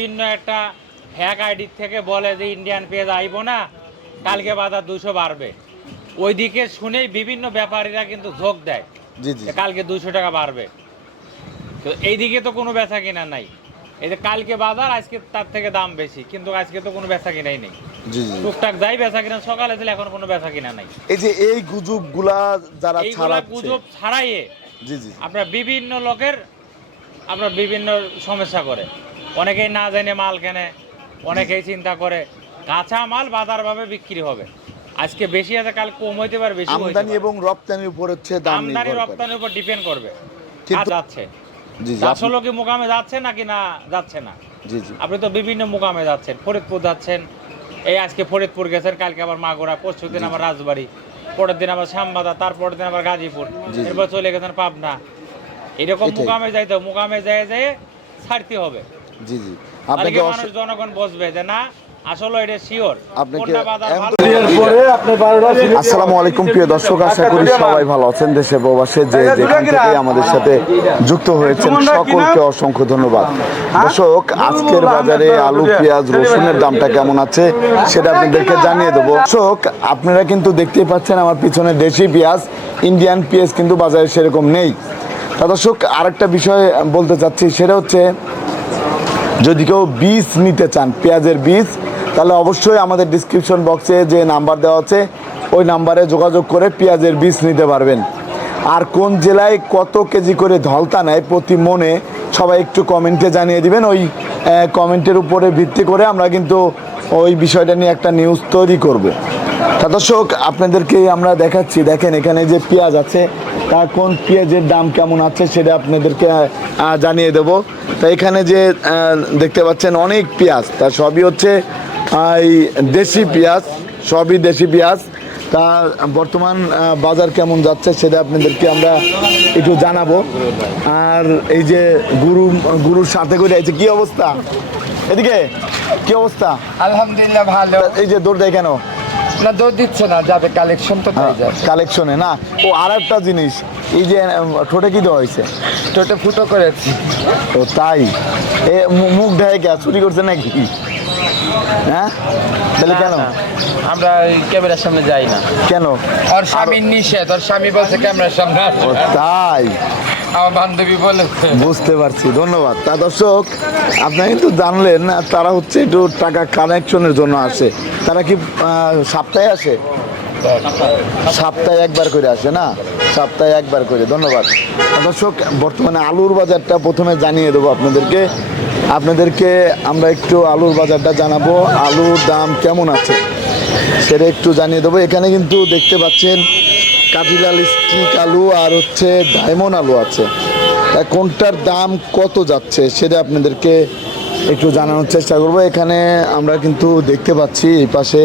বিভিন্ন একটা hack ID থেকে বলে যে ইন্ডিয়ান পেঁয়াজ আইব না কালকে বাজার দুশো বাড়বে। ওইদিকে শুনেই বিভিন্ন ব্যাপারীরা কিন্তু ঝোঁক দেয় জি জি। কালকে দুশো টাকা বাড়বে। তো এইদিকে তো কোনো বেচা কিনা নাই। এই যে কালকে বাজার আজকে তার থেকে দাম বেশি কিন্তু আজকে তো কোনো বেচা কিনাই নেই। টুকটাক যাই বেচা কিনা সকালে দিলে এখন কোনো বেচা কিনা নাই। এই যে এই গুজবগুলা যারা ছাড়াচ্ছে গুজব ছাড়াইয়ে জি জি। আপনার বিভিন্ন লোকের আপনার বিভিন্ন সমস্যা করে। অনেকেই না জেনে মাল কেনে অনেকেই চিন্তা করে কাঁচা মাল বাজারভাবে বিক্রি হবে। আজকে বেশি আছে কাল কম হইতে পারে বেশি আমদানি এবং রপ্তানির উপর হচ্ছে দাম আমদানি রপ্তানির উপর ডিপেন্ড করবে। যাচ্ছে। আসলে কি মুকামে যাচ্ছে নাকি না যাচ্ছে না। জি জি। আপনি তো বিভিন্ন মুকামে যাচ্ছেন ফরিদপুর যাচ্ছেন। এই আজকে ফরিদপুর গেছেন কালকে আবার মাগুরা পরশু দিন আবার রাজবাড়ি পরের দিন আবার শ্যামবাদা তারপরের দিন আবার গাজীপুর। এরপর চলে গেছেন পাবনা। এরকম। মুকামে যাইতে মুকামে যেয়ে যেয়ে ছাড়তে হবে। জি জি। আপনাকে মানুষ জনগণ বসবে যে না? আসলে এটা শিওর আপনাকে কোনটা বাজার এখন- ভালো? আসসালামু আলাইকুম প্রিয় দর্শক আশা করি সবাই ভালো আছেন দেশে প্রবাসে যে যেখান থেকে আমাদের সাথে যুক্ত হয়েছেন সকলকে অসংখ্য ধন্যবাদ। দর্শক আজকের বাজারে আলু পেঁয়াজ রসুনের দামটা কেমন আছে সেটা আপনাদেরকে জানিয়ে দেবো। দর্শক আপনারা কিন্তু দেখতেই পাচ্ছেন আমার পিছনে দেশি পেঁয়াজ ইন্ডিয়ান পেঁয়াজ কিন্তু বাজারে সেরকম নেই। তা দর্শক আরেকটা বিষয় বলতে চাচ্ছি সেটা হচ্ছে যদি কেউ বীজ নিতে চান, পেঁয়াজের বীজ, তাহলে অবশ্যই আমাদের ডিসক্রিপশন বক্সে যে নাম্বার দেওয়া আছে, ওই নাম্বারে যোগাযোগ করে পেঁয়াজের বীজ নিতে পারবেন। আর কোন জেলায় কত কেজি করে ধলতা নেয় প্রতি মনে সবাই একটু কমেন্টে জানিয়ে দিবেন। ওই কমেন্টের উপরে ভিত্তি করে আমরা কিন্তু ওই বিষয়টা নিয়ে একটা নিউজ তৈরি করব। তা দর্শক, আপনাদেরকে আমরা দেখাচ্ছি। দেখেন এখানে যে পেঁয়াজ আছে কোন পেঁয়াজের দাম কেমন আছে সেটা আপনাদেরকে জানিয়ে দেব। তা এখানে যে দেখতে পাচ্ছেন অনেক পেঁয়াজ তা সবই হচ্ছে এই দেশি পেঁয়াজ সবই দেশি পেঁয়াজ। তা বর্তমান বাজার কেমন যাচ্ছে সেটা আপনাদেরকে আমরা একটু জানাব। আর এই যে গুরু গুরুর সাথে করে আছে কি অবস্থা? এদিকে কি অবস্থা? আলহামদুলিল্লাহ ভালো। এই যে দৌড় দেয় কেন না দৌড় দিচ্ছে না যাবে কালেকশন তো হ্যাঁ। পেয়ে যাবে। কালেকশনে না ও আর একটা জিনিস এই যে ঠোঁটে কি দেওয়া হয়েছে? টোটে ফুটো করেছি। ও তাই? এ মুখ ঢেকে কে চুরি করছে নাকি? হ্যাঁ? তাহলে কেন? আমরা ক্যামেরার সামনে যাই না। কেন? ওর স্বামীর নিষেধ ওর স্বামী বলছে ক্যামেরার সামনে ও তাই? বুঝতে পারছি, ধন্যবাদ। তা দর্শক, আপনারা কিন্তু জানলেন, তারা হচ্ছে একটু টাকা কানেকশনের জন্য আসে। তারা কি সপ্তাহে আসে? সপ্তাহে একবার করে আসে না? সপ্তাহে একবার করে, ধন্যবাদ। দর্শক, বর্তমানে আলুর বাজারটা প্রথমে জানিয়ে দেবো আপনাদেরকে। আপনাদেরকে আমরা একটু আলুর বাজারটা জানাব। আলুর দাম কেমন আছে? সেটা একটু জানিয়ে দেবো। এখানে কিন্তু দেখতে পাচ্ছেন কাঠিলাল স্টিক আলু আর হচ্ছে ডায়মন্ড আলু আছে। তা কোনটার দাম কত যাচ্ছে সেটা আপনাদেরকে একটু জানানোর চেষ্টা করব। এখানে আমরা কিন্তু দেখতে পাচ্ছি এই পাশে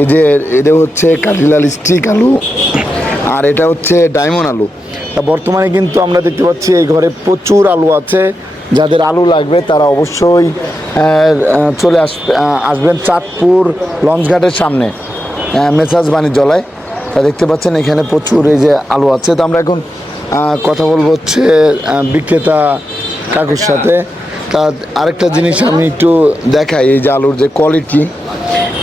এই যে এটা হচ্ছে কাঠিলাল স্টিক আলু আর এটা হচ্ছে ডায়মন্ড আলু। তা বর্তমানে কিন্তু আমরা দেখতে পাচ্ছি এই ঘরে প্রচুর আলু আছে। যাদের আলু লাগবে তারা অবশ্যই চলে আস আসবেন চাঁদপুর লঞ্চঘাটের সামনে মেসাজ বাণিজ্যালয়। দেখতে পাচ্ছেন এখানে প্রচুর এই যে আলু আছে। তো আমরা এখন কথা বলব হচ্ছে বিক্রেতা কাকুর সাথে। তা আরেকটা জিনিস আমি একটু দেখাই, এই যে আলুর যে কোয়ালিটি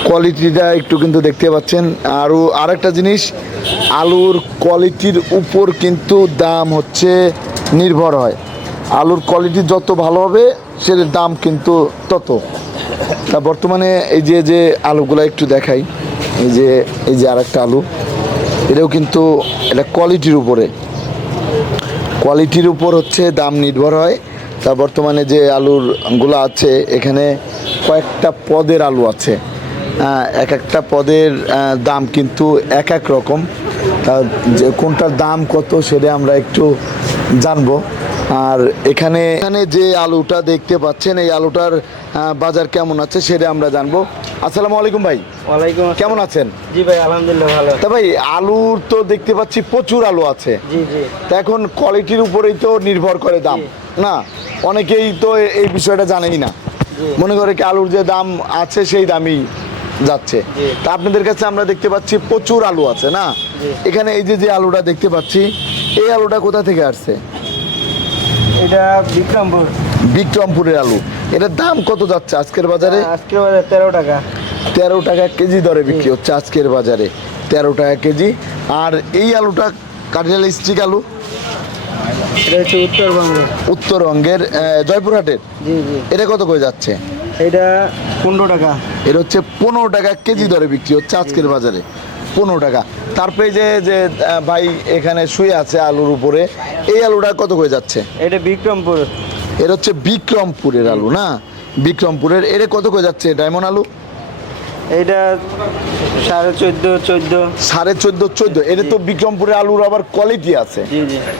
কোয়ালিটিটা একটু কিন্তু দেখতে পাচ্ছেন। আরও আরেকটা জিনিস, আলুর কোয়ালিটির উপর কিন্তু দাম হচ্ছে নির্ভর হয়। আলুর কোয়ালিটি যত ভালো হবে সেটার দাম কিন্তু তত। তা বর্তমানে এই যে যে আলুগুলো একটু দেখাই। এই যে এই যে আরেকটা আলু। এটাও কিন্তু এটা কোয়ালিটির উপরে। কোয়ালিটির উপর হচ্ছে দাম নির্ভর হয়। তা বর্তমানে যে আলুরগুলো আছে এখানে কয়েকটা পদের আলু আছে। আহ, এক একটা পদের দাম কিন্তু এক এক রকম। তা যে কোনটার দাম কত সেটা আমরা একটু জানব। আর এখানে এখানে যে আলুটা দেখতে পাচ্ছেন এই আলুটার বাজার কেমন আছে সেটা আমরা জানব। আসসালামু আলাইকুম ভাই। ওয়ালাইকুম কেমন আছেন? জি ভাই আলহামদুলিল্লাহ ভালো তা ভাই আলুর তো দেখতে পাচ্ছি প্রচুর আলু আছে। জি জি। তা এখন কোয়ালিটির উপরেই তো নির্ভর করে দাম না? অনেকেই তো এই বিষয়টা জানেই না। মনে করে কি আলুর যে দাম আছে সেই দামই যাচ্ছে। তা আপনাদের কাছে আমরা দেখতে পাচ্ছি প্রচুর আলু আছে না? এখানে এই যে যে আলুটা দেখতে পাচ্ছি এই আলুটা কোথা থেকে আসছে? এটা বিক্রমপুর। বিক্রমপুরের আলু। এটার দাম কত যাচ্ছে আজকের বাজারে? আজকে বাজার তেরো টাকা। তেরো টাকা কেজি দরে বিক্রি হচ্ছে আজকের বাজারে। তেরো টাকা কেজি। আর এই আলুটা কাঠিয়াল স্টিক আলু? এটা হচ্ছে উত্তরবঙ্গের আহ, জয়পুরহাটের? এটা কত করে যাচ্ছে? এটা পনেরো টাকা। এটা হচ্ছে পনেরো টাকা কেজি দরে বিক্রি হচ্ছে আজকের বাজারে। পনেরো টাকা। তারপরে যে যে ভাই এখানে শুয়ে আছে আলুর উপরে এই আলুটা কত করে যাচ্ছে? এটা বিক্রমপুর। এটা হচ্ছে বিক্রমপুরের আলু না? বিক্রমপুরের এটা কত করে যাচ্ছে ডায়মন্ড আলু? এটা সাড়ে চোদ্দ চোদ্দ। সাড়ে চোদ্দ চোদ্দ। এটা তো বিক্রমপুরের আলুর আবার কোয়ালিটি আছে।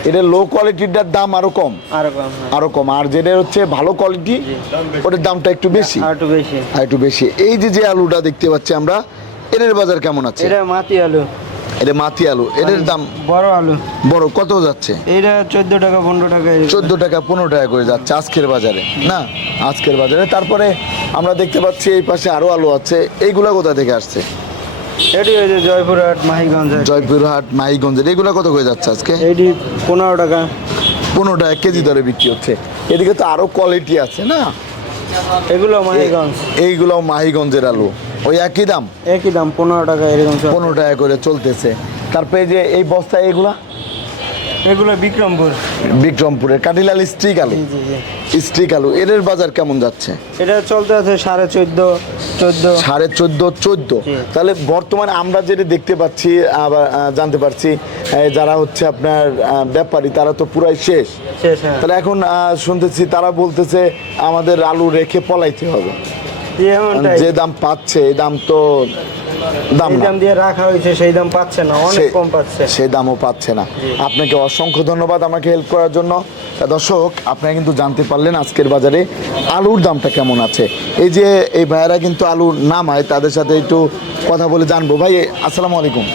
এটা লো কোয়ালিটিটার দাম আরও কম। আরও কম হ্যাঁ। আরও কম। আর যেটা হচ্ছে ভালো কোয়ালিটি ওটার দামটা একটু বেশি। আর একটু বেশি। আর একটু বেশি। এই যে যে আলুটা দেখতে পাচ্ছি আমরা এটার বাজার কেমন আছে? এটা মাটি আলু। এটা মাটি আলু এটার দাম? বড় আলু। বড় কত যাচ্ছে? এটা চোদ্দ টাকা পনেরো টাকা। চোদ্দ টাকা পনেরো টাকা করে যাচ্ছে আজকের বাজারে না? আজকের বাজারে। তারপরে আমরা দেখতে পাচ্ছি এই পাশে আরও আলু আছে। এইগুলা কোথা থেকে আসছে? এটি হচ্ছে জয়পুরহাট মাহিগঞ্জ। জয়পুরহাট মাইগঞ্জের এগুলা কত করে যাচ্ছে আজকে? এটি পনেরো টাকা। পনেরো টাকা কেজি দরে বিক্রি হচ্ছে। এদিকে তো আরও কোয়ালিটি আছে না? এগুলো মাহিগঞ্জ। এইগুলো মাহিগঞ্জের আলু। ওই একই দাম? একই দাম পনেরো টাকা এরকম পনেরো টাকা করে চলতেছে। তারপরে যে এই বস্তা এগুলা? এগুলো বিক্রমপুর। বিক্রমপুরের কাটিলাল স্টিক আলু স্টিক আলু এদের বাজার কেমন যাচ্ছে? এটা চলতে আছে সাড়ে চোদ্দ চোদ্দ। সাড়ে চোদ্দ চোদ্দ? তাহলে বর্তমানে আমরা যেটা দেখতে পাচ্ছি আবার জানতে পারছি যারা হচ্ছে আপনার ব্যাপারী তারা তো পুরাই শেষ। হ্যাঁ। তাহলে এখন শুনতেছি তারা বলতেছে আমাদের আলু রেখে পলাইতে হবে। যে দাম পাচ্ছে এই দাম তো দাম দাম দিয়ে রাখা হয়েছে সেই দাম পাচ্ছে না অনেক কম পাচ্ছে। সে দামও পাচ্ছে না। আপনাকে অসংখ্য ধন্যবাদ আমাকে হেল্প করার জন্য। দর্শক আপনারা কিন্তু জানতে পারলেন আজকের বাজারে আলুর দামটা কেমন আছে। এই যে এই ভাইয়েরা কিন্তু আলু নামায় তাদের সাথে একটু কথা বলে জানব। ভাই আসসালামু আলাইকুম।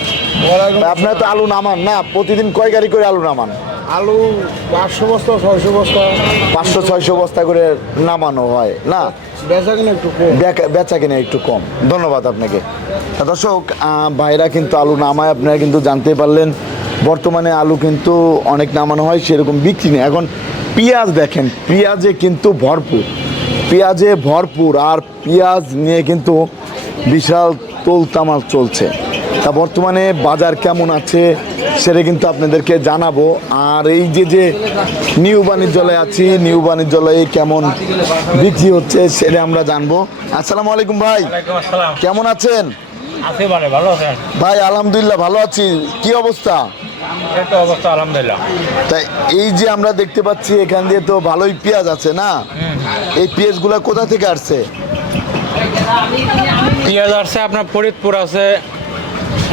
আপনারা তো আলু নামান না? প্রতিদিন কয় গাড়ি করে আলু নামান? আলু পাঁচশো বস্তা ছয়শো বস্তা। পাঁচশো ছয়শো বস্তা করে নামানো হয় না? বেচা কিনা একটু কম। বেচা- বেচা একটু কম। ধন্যবাদ আপনাকে। দর্শক ভাইরা কিন্তু আলু নামায় আপনারা কিন্তু জানতে পারলেন বর্তমানে আলু কিন্তু অনেক নামানো হয় সেরকম বিক্রি নেই। এখন পেঁয়াজ দেখেন পেঁয়াজে কিন্তু ভরপুর। পেঁয়াজে ভরপুর আর পেঁয়াজ নিয়ে কিন্তু বিশাল তোলতামাল চলছে। তা বর্তমানে বাজার কেমন আছে সেটা কিন্তু আপনাদেরকে জানাব। আর এই যে যে নিউ বাণিজ্যালয়ে আছি নিউ বাণিজ্যালয়ে কেমন বিক্রি হচ্ছে সেটা আমরা জানব। আসসালামু আলাইকুম ভাই। কেমন আছেন? ভাই আলহামদুলিল্লাহ ভালো আছি। কি অবস্থা? অবস্থা আলহামদুলিল্লাহ। তাই এই যে আমরা দেখতে পাচ্ছি এখান দিয়ে তো ভালোই পেঁয়াজ আছে না? এই পেঁয়াজগুলো কোথা থেকে আসছে? পেঁয়াজ আছে আপনার ফরিদপুর আছে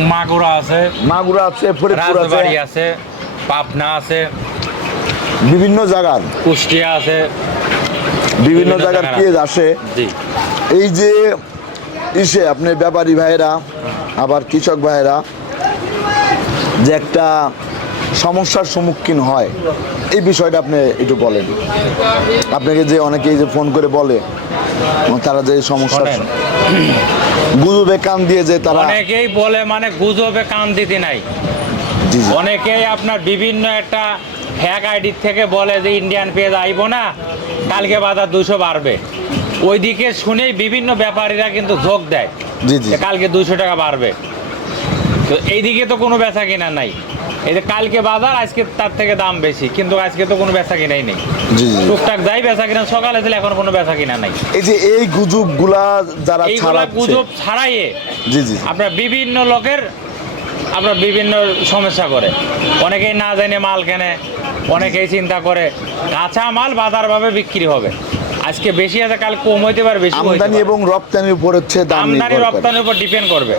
মাগুরা আছে। মাগুরা আছে ফরিদপুর আছে। আছে পাবনা আছে। বিভিন্ন জায়গার। কুষ্টিয়া আছে। বিভিন্ন জায়গার জায়গার পেঁয়াজ আসে। এই যে ইসে আপনি ব্যাপারী ভাইয়েরা আবার কৃষক ভাইয়েরা যে একটা সমস্যার সম্মুখীন হয় এই বিষয়টা আপনি একটু বলেন। আপনাকে যে অনেকেই যে ফোন করে বলে তারা যে সমস্যা। গুজবে কান দিয়ে যে তারা অনেকেই বলে মানে গুজবে কান দিতে নাই। অনেকেই আপনার বিভিন্ন একটা ফ্যাক আইডি থেকে বলে যে ইন্ডিয়ান পেঁয়াজ আইব না কালকে বাজার দুশো বাড়বে। ওইদিকে শুনেই বিভিন্ন ব্যাপারীরা কিন্তু যোগ দেয় কালকে দুশো টাকা বাড়বে। তো এইদিকে তো কোনো বেচা কিনা নাই। এই যে কালকে বাজার আজকে তার থেকে দাম বেশি কিন্তু আজকে তো কোনো বেচা কিনাই নেই। টুকটাক যাই বেচা কিনা সকালে ছিল এখন কোনো বেচা কিনা নাই। এই যে এই গুজবগুলা যারা এইগুলা গুজব ছাড়াইয়ে জি জি। আপনার বিভিন্ন লোকের আপনার বিভিন্ন সমস্যা করে। অনেকেই না জানে মাল কেনে অনেকেই চিন্তা করে কাঁচা মাল বাজারভাবে বিক্রি হবে। আজকে বেশি আছে কাল কম হইতে পারে বেশি আমদানি এবং রপ্তানির উপর হচ্ছে দাম আমদানি। রপ্তানির উপর ডিপেন্ড করবে।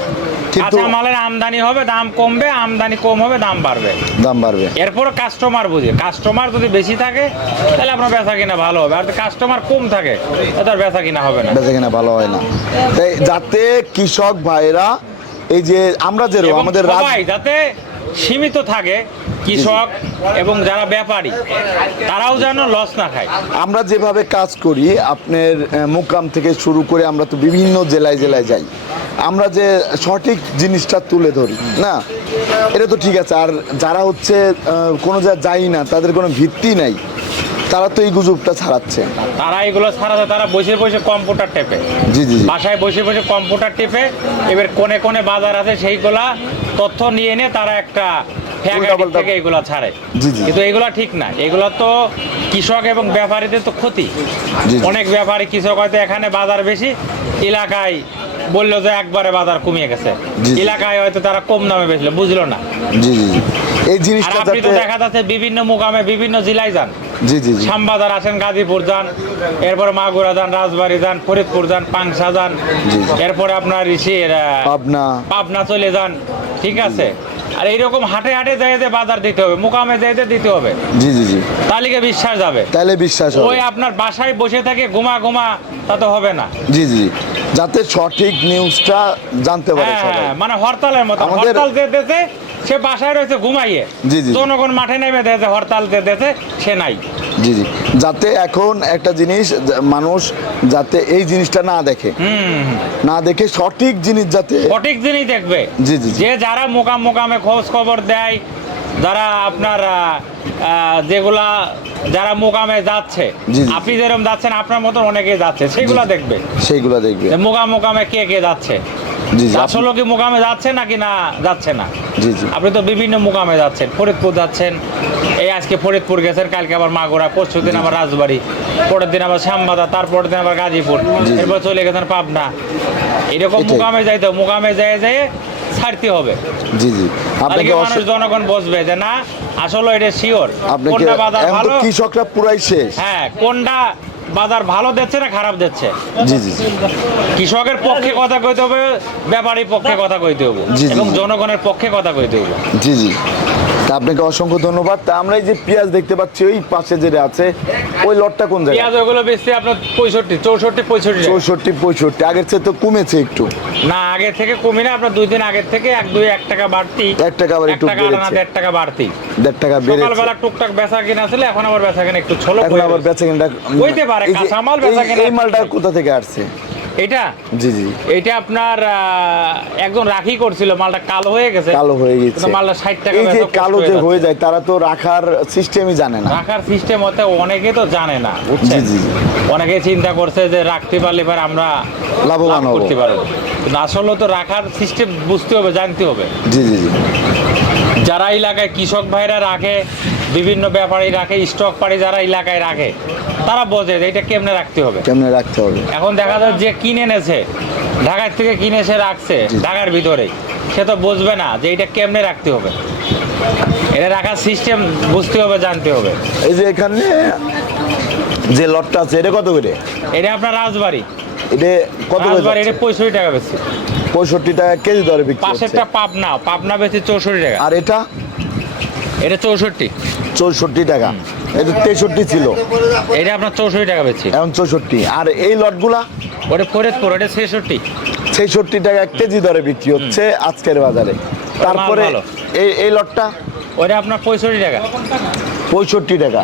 কিন্তু- কাঁচা মালের আমদানি হবে দাম কমবে আমদানি কম হবে দাম বাড়বে। দাম বাড়বে। এরপর কাস্টমার বুঝে কাস্টমার যদি বেশি থাকে তাহলে আপনার বেচা কিনা ভালো হবে। আর কাস্টমার কম থাকে তাহলে আর বেচা কিনা হবে না। বেচা কিনা ভালো হয় না। তাই যাতে কৃষক ভাইরা এই যে আমরা যে আমাদের সবাই যাতে সীমিত থাকে কৃষক এবং যারা ব্যাপারী তারাও যেন লস না খায়। আমরা যেভাবে কাজ করি আপনার মুকাম থেকে শুরু করে আমরা তো বিভিন্ন জেলায় জেলায় যাই। আমরা যে সঠিক জিনিসটা তুলে ধরি না? এটা তো ঠিক আছে আর যারা হচ্ছে কোনো জায়গায় যাই না তাদের কোনো ভিত্তি নাই তারা তো এই গুজবটা ছাড়াচ্ছে। তারা এগুলো ছাড়াতে তারা বসে বসে কম্পিউটার টেপে। জি জি বাসায় বসে বসে কম্পিউটার টেপে এবার কোনে কোনে বাজার আছে সেইগুলা তথ্য নিয়ে এনে তারা একটা থেকে এগুলা ছাড়ে। জি, জি। কিন্তু এগুলা ঠিক না এগুলা তো কৃষক এবং ব্যাপারীদের তো ক্ষতি। অনেক ব্যাপারী কৃষক হয়তো এখানে বাজার বেশি এলাকায় বলল যে একবারে বাজার কমিয়ে গেছে। এলাকায় হয়তো তারা কম দামে বেচলো বুঝলো না। জি জি জি। এই জিনিসটা আপনি তো দেখা যাচ্ছে বিভিন্ন মুকামে বিভিন্ন জেলায় যান। জি জি শ্যামবাজার আসেন গাজীপুর যান এরপরে মাগুরা যান রাজবাড়ি যান ফরিদপুর যান পাংশা যান এরপরে আপনার পাবনা। পাবনা চলে যান ঠিক আছে? আর এইরকম হাটে হাটে বাজার দিতে হবে মুকামে যাই যে দিতে হবে। জি জি জি। তালিকা বিশ্বাস যাবে? তাহলে বিশ্বাস হবে। ওই আপনার বাসায় বসে থাকে ঘুমা ঘুমা তা তো হবে না। জি জি। যাতে সঠিক নিউজটা জানতে পারে হ্যাঁ, সবাই। মানে হরতালের মতো। হরতাল যে দেশে সে বাসায় রয়েছে ঘুমাইয়ে। জি, জি। জনগণ মাঠে নেমে দেশে হরতাল যে দেশে সে নাই। জি জি। যাতে এখন একটা জিনিস মানুষ যাতে এই জিনিসটা না দেখে। হুম। না দেখে সঠিক জিনিস যাতে সঠিক জিনিস দেখবে। জি, জি, জি। যে যারা মোকাম মোকামে খোঁজ খবর দেয় যারা আপনার যেগুলা যারা মোকামে যাচ্ছে। আপনি যেরকম যাচ্ছেন আপনার মতন অনেকে যাচ্ছে সেগুলা দেখবে। সেইগুলো দেখবে। মোকাম মোকামে কে কে যাচ্ছে? আসলে কি মোকামে যাচ্ছে নাকি না যাচ্ছে না? জি জি। আপনি তো বিভিন্ন মোকামে যাচ্ছেন ফরিদপুর যাচ্ছেন এই আজকে ফরিদপুর গেছেন কালকে আবার মাগুরা পরশু দিন আবার রাজবাড়ি পরের দিন আবার শ্যামবাজার তারপরের দিন আবার গাজীপুর এরপর চলে গেছেন পাবনা। এরকম। মোকামে যাইতে। মোকামে যেয়ে যেয়ে ছাড়তে হবে। জি জি। আপনাকে মানুষ জনগণ বসবে যে না আসলে এটা শিওর কোনটা বাজার ভালো? কৃষকরা পুরাই শেষ। হ্যাঁ কোনটা বাজার ভালো দিচ্ছে না খারাপ দিচ্ছে? জি জি। কৃষকের পক্ষে কথা কইতে হবে ব্যাপারীর পক্ষে কথা কইতে হবে। এবং জনগণের পক্ষে কথা কইতে হবে। জি জি। তা আপনাকে অসংখ্য ধন্যবাদ। তা আমরা এই যে পেঁয়াজ দেখতে পাচ্ছি ওই পাশে যেটা আছে ওই লটটা কোন জায়গায়? পেঁয়াজ ওগুলো বেশি আপনার পঁয়ষট্টি চৌষট্টি পঁয়ষট্টি। চৌষট্টি পঁয়ষট্টি। আগের চেয়ে তো কমেছে একটু। না আগে থেকে কমে না আপনার দুই দিন আগের থেকে এক দুই এক টাকা বাড়তি। এক টাকা আবার এক একটু বেড়েছে। দেড় টাকা বাড়তি। দেড় টাকা বেড়েছে। সকালবেলা টুকটাক বেচা কিনা ছিল এখন আবার বেচা কিনা একটু ছোলো এখন আবার বেচা কিনা হইতে পারে, কাঁচামাল বেচা কিনা এই মালটা কোথা থেকে আসছে? এটা? জি জি। এটা আপনার একজন রাখি করছিল মালটা কালো হয়ে গেছে। কালো হয়ে গেছে। মালটা ষাট টাকা এই যে কালো যে হয়ে যায় তারা তো রাখার সিস্টেমই জানে না। রাখার সিস্টেম হতে অনেকে তো জানে না বুঝছেন? জি, জি। অনেকে চিন্তা করছে যে রাখতে পারলে এবার আমরা লাভবান লাভ হব। করতে পারব। আসলে তো রাখার সিস্টেম বুঝতে হবে জানতে হবে। জি জি জি। যারা এলাকায় কৃষক ভাইরা রাখে বিভিন্ন ব্যাপারী রাখে স্টক পাড়ি যারা এলাকায় রাখে তারা বোঝে যে এটা কেমনে রাখতে হবে। কেমনে রাখতে হবে? এখন দেখা যায় যে কিনে এনেছে ঢাকার থেকে কিনে এসে রাখছে ঢাকার ভিতরে সে তো বুঝবে না যে এটা কেমনে রাখতে হবে। এটা রাখার সিস্টেম বুঝতে হবে জানতে হবে। এই যে এখানে যে লটটা আছে এটা কত করে? এটা আপনার রাজবাড়ি। এটা কত করে রাজবাড়ি এটা? পঁয়ষট্টি টাকা বেশি। পঁয়ষট্টি টাকা কেজি দরে বিক্রি হচ্ছে। পাশেরটা পাবনা পাবনা বেশি চৌষট্টি টাকা। আর এটা? এটা চৌষট্টি। চৌষট্টি টাকা। এটা তেষট্টি ছিল। এটা আপনার চৌষট্টি টাকা বেশি এখন চৌষট্টি। আর এই লটগুলা? ওটা ফরিদপুর ওটা ছেষট্টি। ছেষট্টি টাকা এক কেজি দরে বিক্রি হচ্ছে আজকের বাজারে। তারপরে এই এই লটটা? ওটা আপনার পঁয়ষট্টি টাকা। পঁয়ষট্টি টাকা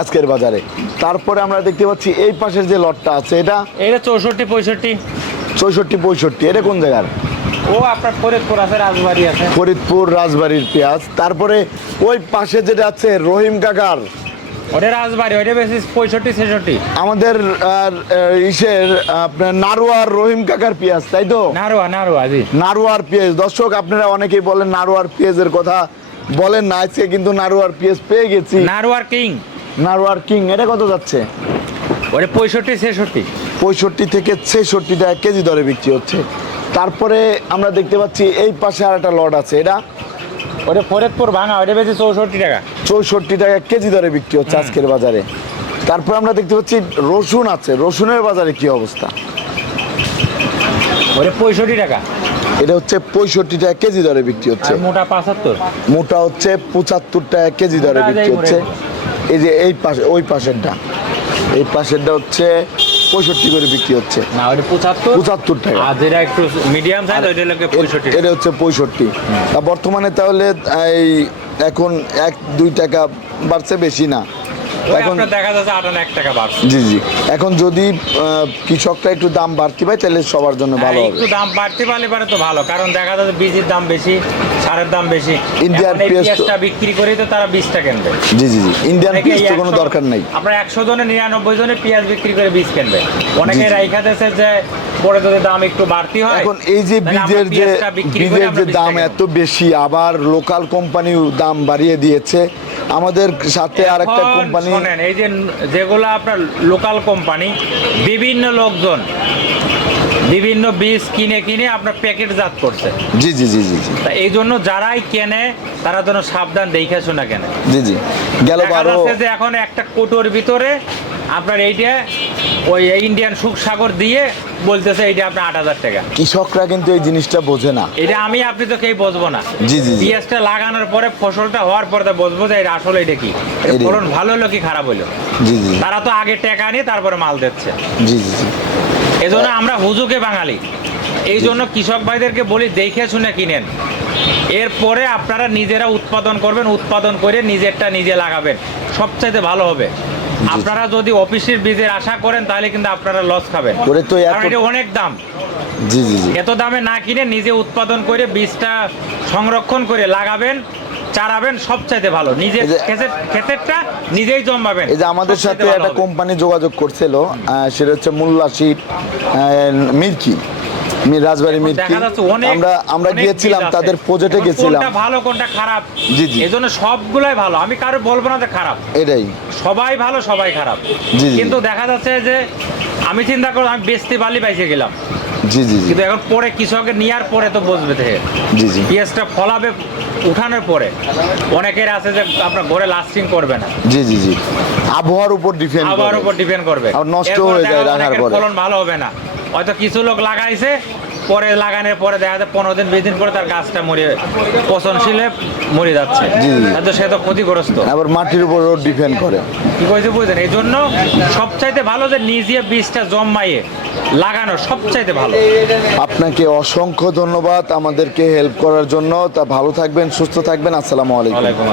আজকের বাজারে। তারপরে আমরা দেখতে পাচ্ছি এই পাশের যে লটটা আছে এটা? এটা চৌষট্টি পঁয়ষট্টি। চৌষট্টি পঁয়ষট্টি। এটা কোন জায়গার? ও আপনার ফরিদপুর আছে রাজবাড়ি আছে। ফরিদপুর রাজবাড়ির পেঁয়াজ। তারপরে ওই পাশে যেটা আছে রহিম কাকার। ওটা রাজবাড়ি ওটা বেশি পঁয়ষট্টি ছেষট্টি। আমাদের আর, ইসের আপনার নারোয়ার রহিম কাকার পেঁয়াজ তাই তো? নারোয়া নারোয়া জি। নারোয়ার পেঁয়াজ। দর্শক আপনারা অনেকেই বলেন নারোয়ার পেঁয়াজের কথা। বলেন না আজকে কিন্তু নারোয়ার পেঁয়াজ পেয়ে গেছি। নারোয়ার কিং। নারোয়ার কিং এটা কত যাচ্ছে? ওটা পঁয়ষট্টি ছেষট্টি। পঁয়ষট্টি থেকে ছেষট্টি টাকা কেজি দরে বিক্রি হচ্ছে। তারপরে আমরা দেখতে পাচ্ছি এই পাশে আর একটা লট আছে এটা? ওটা ফরিদপুর ভাঙা ওটা বেশি চৌষট্টি টাকা। চৌষট্টি টাকা কেজি দরে বিক্রি হচ্ছে আজকের বাজারে। তারপর আমরা দেখতে পাচ্ছি রসুন আছে রসুনের বাজারে কি অবস্থা? ওটা পঁয়ষট্টি টাকা। এটা হচ্ছে পঁয়ষট্টি টাকা কেজি দরে বিক্রি হচ্ছে। মোটা পাঁচাত্তর। মোটা হচ্ছে পঁচাত্তর টাকা কেজি দরে বিক্রি হচ্ছে। এই যে এই পাশে ওই পাশেরটা। এই পাশেরটা হচ্ছে পঁয়ষট্টি করে বিক্রি হচ্ছে। না ওটা পঁচাত্তর? পঁচাত্তর টাকা। আর যেটা একটু মিডিয়াম সাইজ ওইটা লোকে পঁয়ষট্টি। এটা হচ্ছে পঁয়ষট্টি। তা বর্তমানে তাহলে এই এখন এক দুই টাকা বাড়ছে বেশি না। এখন দেখা যাচ্ছে আটান্ন এক টাকা বাড়ছে। জি জি। এখন যদি আহ, কৃষকরা একটু দাম বাড়তি পায় তাহলে সবার জন্য ভালো হ্যাঁ, হবে। একটু দাম বাড়তে পারলে পারে তো ভালো কারণ দেখা যাচ্ছে বীজের দাম বেশি সারের দাম বেশি। পেঁয়াজ তো- পেঁয়াজটা বিক্রি করে তো তারা বিশটা কিনবে। জি জি জি। ইন্ডিয়ান অনেকেই তো কোনো দরকার নেই। আপনার একশো জনে নিরানব্বই জনে পেঁয়াজ বিক্রি করে বীজ কিনবে। অনেকে। রাইখা দেশে যে পরে যদি দাম একটু বাড়তি হয় এখন এই যে বীজের যে বীজের যে দাম এত বেশি আবার লোকাল কোম্পানি দাম বাড়িয়ে দিয়েছে। আমাদের সাথে আর একটা কোম্পানি এই যে যেগুলো আপনার লোকাল কোম্পানি বিভিন্ন লোকজন বিভিন্ন বীজ কিনে কিনে আপনার প্যাকেটজাত করছে। জি জি জি জি জি। তা এই জন্য যারাই কেনে তারা যেন সাবধান দেখে শোনা কেনে। জি জি। গেল দেখা বারো। যাচ্ছে যে এখন একটা কোটোর ভিতরে আপনার এইটা ওই ইন্ডিয়ান সুখ সাগর দিয়ে বলতেছে এইটা আপনার আট হাজার টাকা। কৃষকরা কিন্তু এই জিনিসটা বোঝে না। এটা আমি আপনি তো কেউ বসবো না। জি, জি, জি। পেঁয়াজটা লাগানোর পরে ফসলটা হওয়ার পরে তো বসবো যে এটা আসলে এটা কি। ফলন ভালো হলো কি খারাপ হলো? জি জি। তারা তো আগে টাকা নিয়ে তারপরে মাল দিচ্ছে। জি জি জি। এই জন্য আমরা হুজুকে বাঙালি। এই জন্য কৃষক ভাইদেরকে বলি দেখে শুনে কিনেন। এরপরে আপনারা নিজেরা উৎপাদন করবেন উৎপাদন করে নিজেরটা নিজে লাগাবেন। সবচাইতে ভালো হবে। আপনারা যদি অফিসের বীজের আশা করেন তাহলে কিন্তু আপনারা লস খাবেন। কারণ এটা অনেক দাম। জি জি জি। এত দামে না কিনে নিজে উৎপাদন করে বীজটা সংরক্ষণ করে লাগাবেন। চারাবেন সবচাইতে ভালো। নিজের ক্ষেতেরটা নিজেই জন্মাবেন। এই যে আমাদের সাথে একটা কোম্পানি যোগাযোগ করছিল সেটা হচ্ছে মোল্লা সিট মির্কি রাজবাড়ি মির্কি। আমরা আমরা গিয়েছিলাম তাদের প্রজেক্টে গেছিলাম কোনটা ভালো কোনটা খারাপ? জি, জি। এই জন্য সবগুলাই ভালো। আমি কারও বলব না যে খারাপ। এটাই। সবাই ভালো সবাই খারাপ। কিন্তু দেখা যাচ্ছে যে আমি চিন্তা করলাম আমি বেচতে পারলি পাইছে গেলাম। জি জি কিন্তু এখন পরে কৃষকের নেওয়ার পরে তো বসবে থেকে জি জি। পেঁয়াজটা ফলাবে উঠানোর পরে। অনেকের আছে যে আপনার ঘরে লাস্টিং করবে না। জি জি জি। আবহাওয়ার উপর ডিপেন্ড আবহাওয়ার উপর ডিপেন্ড করবে। আর নষ্ট হয়ে যায় রাখার পরে। ফলন ভালো হবে না। হয়তো কিছু লোক লাগাইছে পরে লাগানোর পরে দেখা যায় পনেরো দিন বিশ দিন পরে তার গাছটা মরে পচনশীলে মরে যাচ্ছে। তো সে তো ক্ষতিগ্রস্ত। আবার মাটির উপরও ডিপেন্ড করে। কি কইছে বুঝলেন? এই জন্য সবচাইতে ভালো যে নিজে বীজটা জমাইয়ে লাগানো সবচাইতে ভালো। আপনাকে অসংখ্য ধন্যবাদ আমাদেরকে হেল্প করার জন্য। তা ভালো থাকবেন সুস্থ থাকবেন। আসসালামু আলাইকুম।